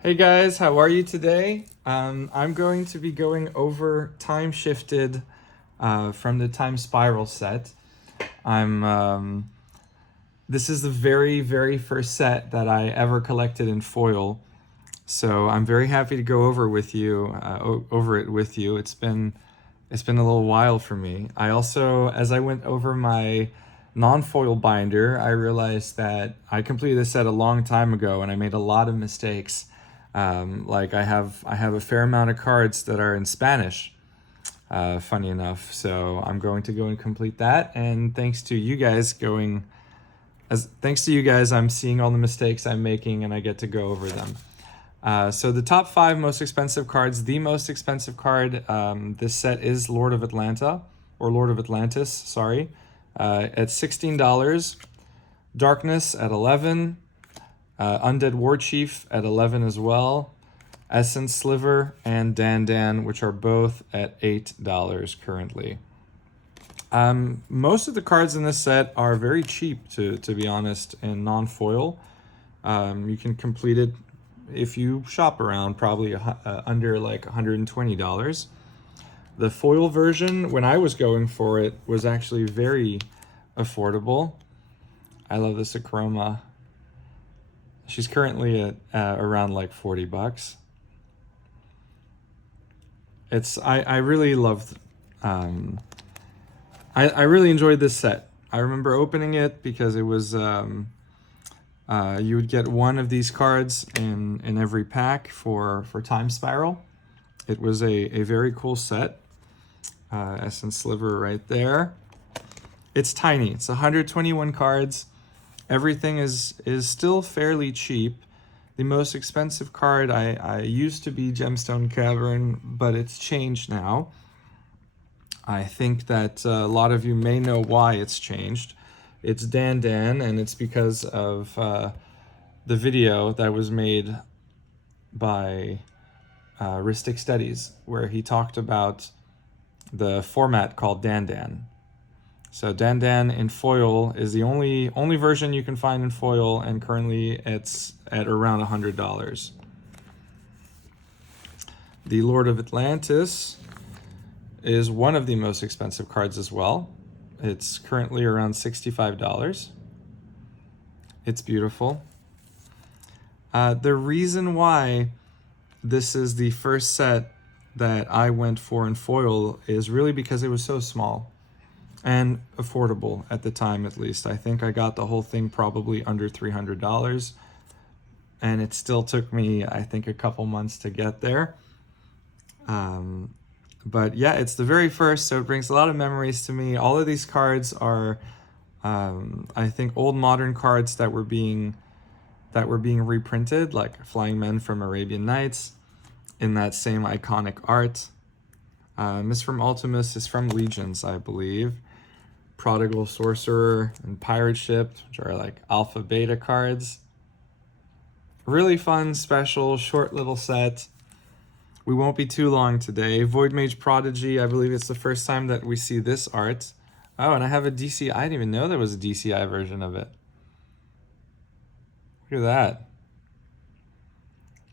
Hey guys, how are you today? I'm going to be going over Timeshifted from the Time Spiral set. This is the very first set that I ever collected in foil, so I'm very happy to go over it with you. It's been a little while for me. I also, as I went over my non-foil binder, I realized that I completed this set a long time ago and I made a lot of mistakes. Like I have a fair amount of cards that are in Spanish, funny enough. So I'm going to go and complete that. And thanks to you guys, I'm seeing all the mistakes I'm making and I get to go over them. So the top 5 most expensive cards. The most expensive card this set is Lord of Atlantis, sorry, at $16. Darkness at 11. Undead War Chief at 11 as well. Essence Sliver and Dan, which are both at $8 currently. Most of the cards in this set are very cheap, to be honest, in non-foil. You can complete it if you shop around, probably under like $120. The foil version, when I was going for it, was actually very affordable. I love this Acroma. She's currently at around like $40. I really loved, I really enjoyed this set. I remember opening it because it was, you would get one of these cards in every pack for Time Spiral. It was a very cool set. Essence Sliver right there. It's tiny. It's 121 cards. Everything is still fairly cheap. The most expensive card I used to be Gemstone Cavern, but it's changed now. I think that a lot of you may know why it's changed. It's Dan, and it's because of the video that was made by Ristic Studies, where he talked about the format called Dan. So Dan in foil is the only version you can find in foil, and currently it's at around $100. The Lord of Atlantis is one of the most expensive cards as well. It's currently around $65. It's beautiful. The reason why this is the first set that I went for in foil is really because it was so small and affordable at the time, at least. I think I got the whole thing probably under $300, and it still took me, I think, a couple months to get there. But yeah, it's the very first, so it brings a lot of memories to me. All of these cards are, I think, old modern cards that were being reprinted, like Flying Men from Arabian Nights, in that same iconic art. Miss from Ultimus is from Legions, I believe. Prodigal Sorcerer and Pirate Ship, which are like alpha beta cards. Really fun, special, short little set. We won't be too long today. Void Mage Prodigy, I believe it's the first time that we see this art. Oh, and I have a DC. I didn't even know there was a DCI version of it. Look at that.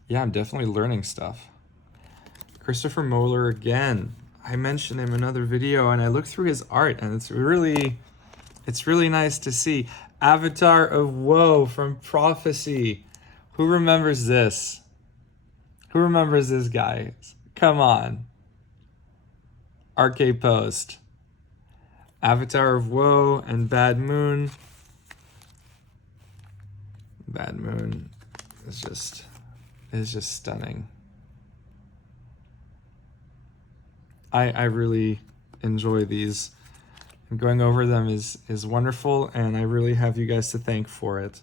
Yeah, I'm definitely learning stuff. Christopher Moeller again. I mentioned him in another video, and I looked through his art, and it's really nice to see. Avatar of Woe from Prophecy. Who remembers this? Who remembers this guy? Come on. Arcade Post. Avatar of Woe and Bad Moon. Bad Moon is just stunning. I really enjoy these. Going over them is wonderful, and I really have you guys to thank for it.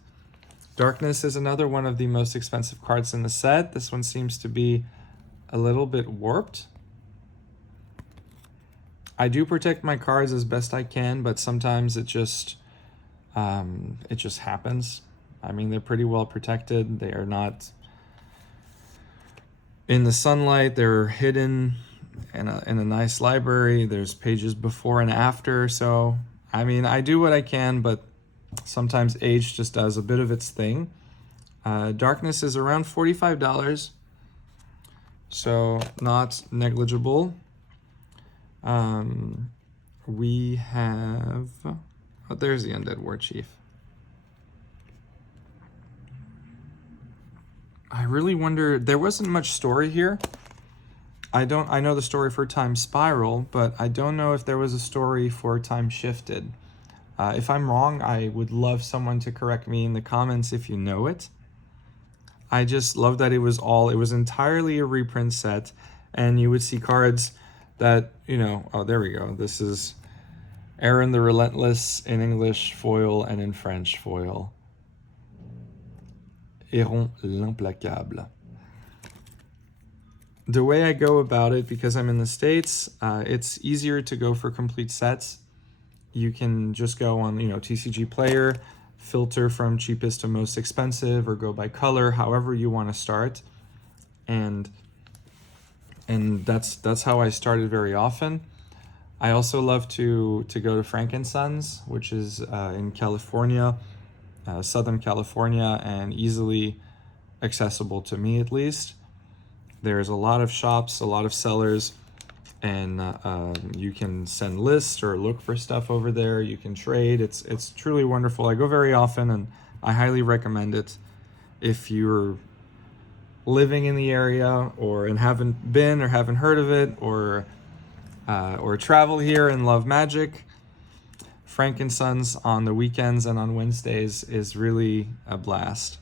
Darkness is another one of the most expensive cards in the set. This one seems to be a little bit warped. I do protect my cards as best I can, but sometimes it just happens. I mean, they're pretty well protected. They are not in the sunlight. They're hidden in a nice library. There's pages before and after. So, I mean, I do what I can, but sometimes age just does a bit of its thing. Darkness is around $45, so not negligible. We have, oh, there's the Undead War Chief. I really wonder, there wasn't much story here. I know the story for Time Spiral, but I don't know if there was a story for Timeshifted. If I'm wrong, I would love someone to correct me in the comments if you know it. I just love that it was entirely a reprint set, and you would see cards that, you know, oh, there we go. This is Aaron the Relentless in English foil and in French foil. Aaron l'Implacable. The way I go about it, because I'm in the States, it's easier to go for complete sets. You can just go on, you know, TCG Player, filter from cheapest to most expensive, or go by color, however you want to start. And that's how I started very often. I also love to go to Frankensons, which is in California, Southern California, and easily accessible to me at least. There's a lot of shops, a lot of sellers, and you can send lists or look for stuff over there. You can trade. It's truly wonderful. I go very often, and I highly recommend it if you're living in the area and haven't been or haven't heard of it, or travel here and love Magic. Frankensons on the weekends and on Wednesdays is really a blast.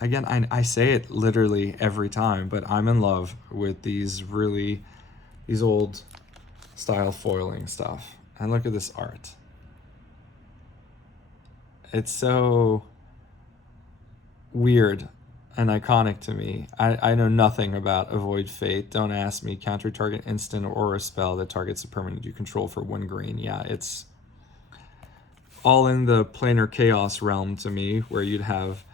Again, I say it literally every time, but I'm in love with these old style foiling stuff. And look at this art. It's so weird and iconic to me. I know nothing about Avoid Fate. Don't ask me. Counter target instant or a spell that targets a permanent you control for 1 green. Yeah, it's all in the planar chaos realm to me, where you'd have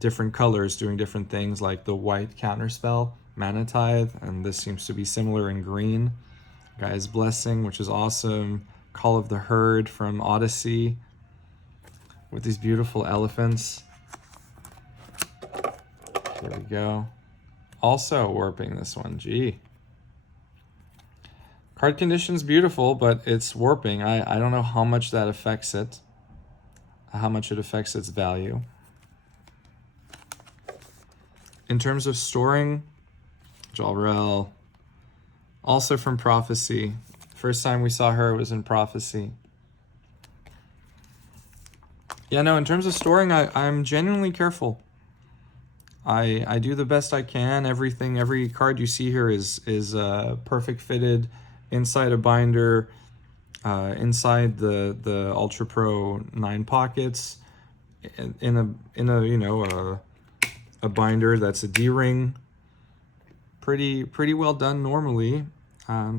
different colors doing different things, like the white counter spell, Mana Tithe, and this seems to be similar in green. Guy's Blessing, which is awesome. Call of the Herd from Odyssey, with these beautiful elephants. There we go. Also warping this one, gee. Card condition's beautiful, but it's warping. I don't know how much that affects it, how much it affects its value. In terms of storing, Jalrel, also from Prophecy. First time we saw her was in Prophecy. Yeah, no, in terms of storing, I'm genuinely careful. I do the best I can. Every card you see here is perfect fitted inside a binder, inside the Ultra Pro 9 pockets, in a you know a binder that's a D-ring. Pretty well done normally.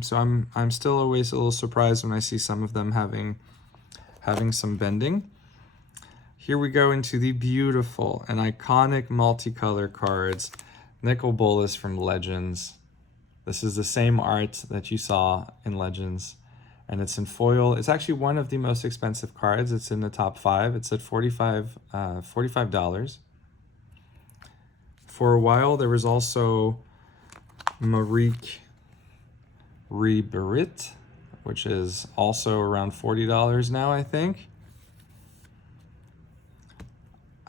So I'm still always a little surprised when I see some of them having some bending. Here we go into the beautiful and iconic multicolor cards. Nicol Bolas from Legends. This is the same art that you saw in Legends, and it's in foil. It's actually one of the most expensive cards. It's in the top 5. It's at $45. For a while, there was also Marique Riberit, which is also around $40 now, I think.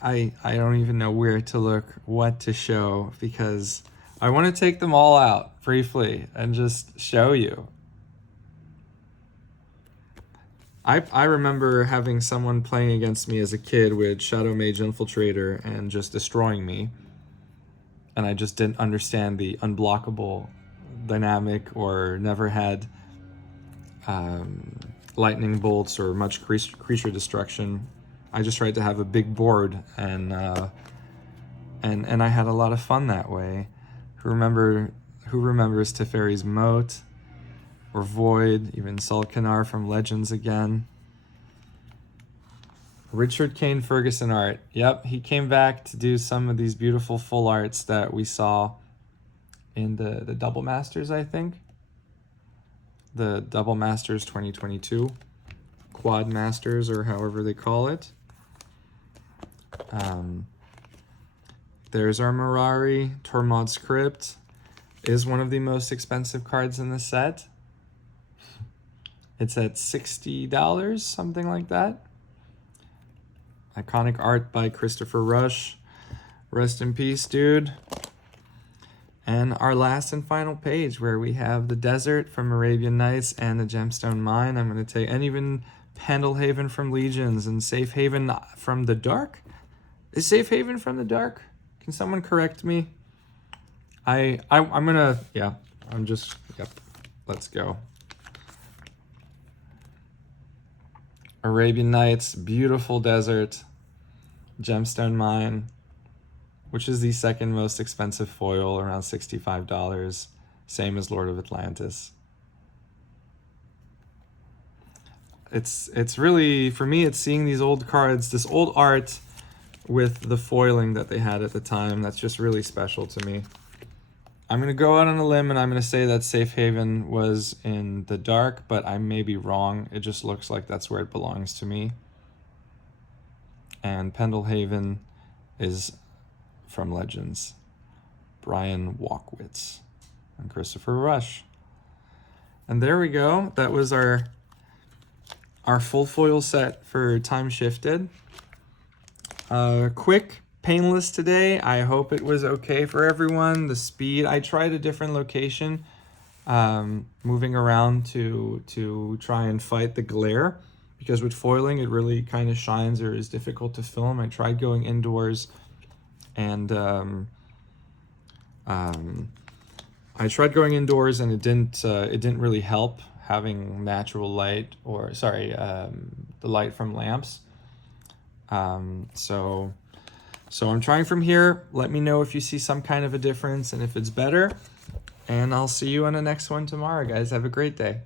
I don't even know where to look, what to show, because I want to take them all out briefly and just show you. I remember having someone playing against me as a kid with Shadow Mage Infiltrator and just destroying me. And I just didn't understand the unblockable dynamic, or never had lightning bolts or much creature destruction. I just tried to have a big board, and I had a lot of fun that way. Who remembers Teferi's Moat, or Void, even Sulcanar from Legends again. Richard Kane Ferguson art. Yep, he came back to do some of these beautiful full arts that we saw in the Double Masters, I think. The Double Masters 2022. Quad Masters, or however they call it. There's our Mirari. Tormod's Crypt is one of the most expensive cards in the set. It's at $60, something like that. Iconic art by Christopher Rush. Rest in peace, dude. And our last and final page where we have the Desert from Arabian Nights and the Gemstone Mine. I'm going to take, and even Pendelhaven from Legions and Safe Haven from the Dark. Is Safe Haven from the Dark? Can someone correct me? I'm gonna, yeah, yep, let's go. Arabian Nights, beautiful desert, Gemstone Mine, which is the second most expensive foil, around $65, same as Lord of Atlantis. It's really, for me, it's seeing these old cards, this old art with the foiling that they had at the time. That's just really special to me. I'm going to go out on a limb and I'm going to say that Safe Haven was in the Dark, but I may be wrong. It just looks like that's where it belongs to me. And Pendelhaven is from Legends. Brian Walkwitz and Christopher Rush. And there we go. That was our full foil set for Timeshifted. Quick, painless today. I hope it was okay for everyone. The speed, I tried a different location, moving around to try and fight the glare, because with foiling it really kind of shines or is difficult to film. I tried going indoors, and it didn't really help having natural light, or sorry, the light from lamps. So I'm trying from here. Let me know if you see some kind of a difference and if it's better. And I'll see you on the next one tomorrow, guys. Have a great day.